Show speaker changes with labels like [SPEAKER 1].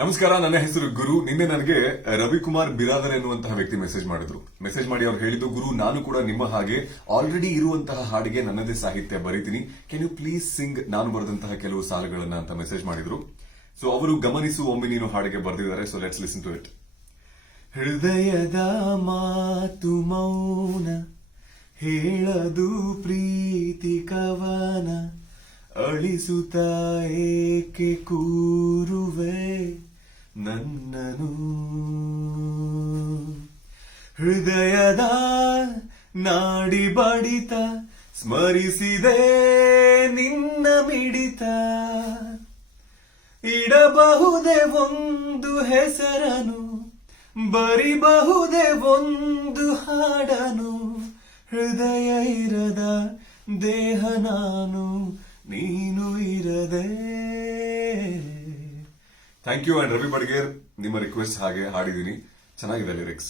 [SPEAKER 1] ನಮಸ್ಕಾರ, ನನ್ನ ಹೆಸರು ಗುರು. ನಿನ್ನೆ ನನಗೆ ರವಿಕುಮಾರ್ ಬಿರಾದರ್ ಎನ್ನುವಂತಹ ವ್ಯಕ್ತಿ ಮೆಸೇಜ್ ಮಾಡಿದ್ರು. ಮೆಸೇಜ್ ಮಾಡಿ ಅವ್ರು ಹೇಳಿದ್ದು, ಗುರು, ನಾನು ಕೂಡ ನಿಮ್ಮ ಹಾಗೆ ಆಲ್ರೆಡಿ ಇರುವಂತಹ ಹಾಡಿಗೆ ನನ್ನದೇ ಸಾಹಿತ್ಯ ಬರೀತೀನಿ. ಕ್ಯಾನ್ ಯು ಪ್ಲೀಸ್ ಸಿಂಗ್ ನಾನು ಬರೆದಂತಹ ಕೆಲವು ಸಾಲುಗಳನ್ನ ಅಂತ ಮೆಸೇಜ್ ಮಾಡಿದ್ರು. ಸೊ ಅವರು ಗಮನಿಸು, ಒಮ್ಮೆ ನೀನು ಹಾಡಿಗೆ ಬರೆದಿದ್ದಾರೆ. So let's listen to it ಹೃದಯದ ಮಾತು ಮೌನ, ಹೇಳದು ಪ್ರೀತಿ ಕವನ ಅಳಿಸುತ್ತ ಏಕೆ ಕೂರುವೆ ನನ್ನನು ಹೃದಯದ ನಾಡಿ ಬಡಿತ ಸ್ಮರಿಸಿದೆ ನಿನ್ನ ಮಿಡಿತ. ಇಡಬಹುದೇ ಒಂದು ಹೆಸರನು, ಬರಿಬಹುದೇ ಒಂದು ಹಾಡನು. ಹೃದಯ ಇರದ ದೇಹ ನಾನು ನೀನು ಇರದೆ thank you and Ravi Badiger ನಿಮ್ಮ ರಿಕ್ವೆಸ್ಟ್ ಹಾಗೆ ಹಾಡಿದ್ದೀನಿ ಚೆನ್ನಾಗಿದೆ ಲಿರಿಕ್ಸ್